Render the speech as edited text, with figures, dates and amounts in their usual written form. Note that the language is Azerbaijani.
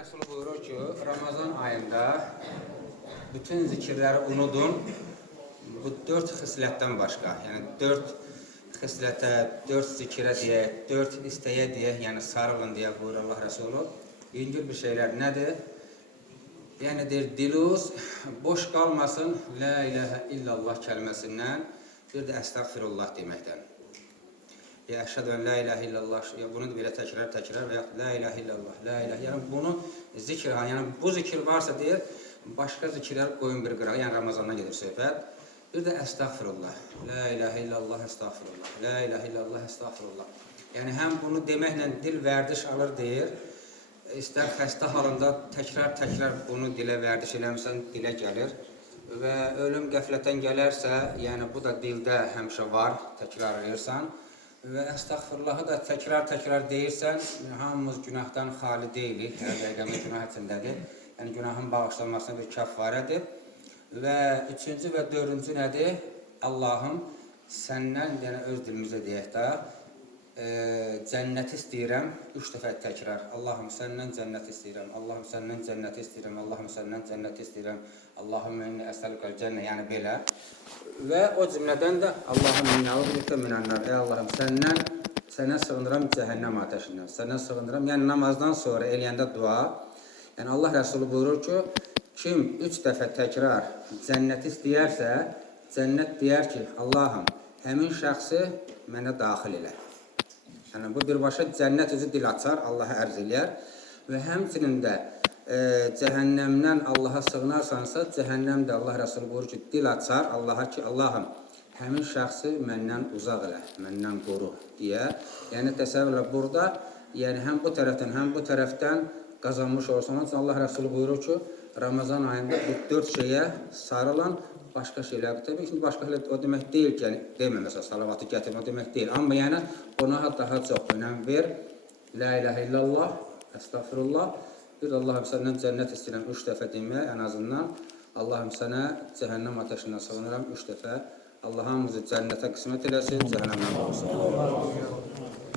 Resulü buyurur ki, Ramazan ayında bütün zikirleri unudun. Bu 4 xislətdən başqa, yəni 4 xislətə, 4 zikirə deyək, 4 istəyə deyək, yəni sarılın deyə buyurur Allah Resulü. Yüngül bir şeylər nədir? Yəni deyir, diliniz boş qalmasın, la ilahə illallah kəlməsindən, bir də əstəğfirullah deməkdən. Ya əşhədü ən la ilahə illallah, ya bunu belə təkrar və ya la ilahə illallah, la ilahə. Yəni bunu zikr, yəni bu zikir varsa deyir, başqa zikirlər qoyun bir qırağa, yəni Ramazandan gedir söhbət. Bir də əstəğfirullah, la ilahə illallah, əstəğfirullah, la ilahə illallah, əstəğfirullah. Yəni həm bunu deməklə dil vərdiş alır deyir, istər xəstə halında təkrar bunu dilə vərdiş eləmirsən, dilə gəlir. Və ölüm qəflətən gələrsə, yəni bu da dildə həmişə var, təkrar edirsən. Və əstəğfirullahı da təkrar deyirsən, hamımız günahdan xali deyilik, hər dəqiqəmiz günah içindədir. Yəni günahın bağışlanmasına bir kəffarədir. Və üçüncü və dördüncü nədir? Allahım səndən, yəni öz dilimizdə deyək də, cənnəti istəyirəm, 3 dəfə təkrar. Allahım səndən cənnəti istəyirəm, Allahım səndən cənnəti istəyirəm, Allahım səndən cənnəti istəyirəm, Allahım inni əsəlükəl cənnə, yəni belə. Və o cümlədən də Allahım inni əuzubikə minənnar, ey Allahım səndən, sənə sığınıram cəhənnəm ateşindən, sənə sığınıram. Yəni namazdan sonra eləyəndə dua, yəni Allah Rəsulü buyurur ki, kim 3 dəfə təkrar cənnəti istəyərsə, cənnət deyər ki, Allahım, həmin şəxsi mənə daxil elə. Yəni, bu birbaşa cənnət özü dil açar, Allaha ərz eləyər və həmçinin də cəhənnəmdən Allaha sığınarsansa, cəhənnəmdə Allah Rəsulü buyurur ki, dil açar Allaha ki, Allahım, həmin şəxsi məndən uzaq elə, məndən qoru deyə. Yəni, təsəvvürlə burada, yəni həm bu tərəfdən qazanmış olursan, Allah Rəsulü buyurur ki, Ramazan ayında bu 4 şeyə sarılan başqa şeylər. Təbii ki, başqa şeylər o demək deyil ki, demə məsələn, salavatı gətirmə demək deyil. Amma yəni, ona daha çox önəm ver. La ilahə illallah, əstəğfirullah. Bir Allahım səndən cənnət istəyirəm 3 dəfə demək ən azından. Allahım sənə cəhənnəm ateşindən sığınıram 3 dəfə. Allah hamımızı cənnətə qismət eləsin, cəhənnəmdən qorusun.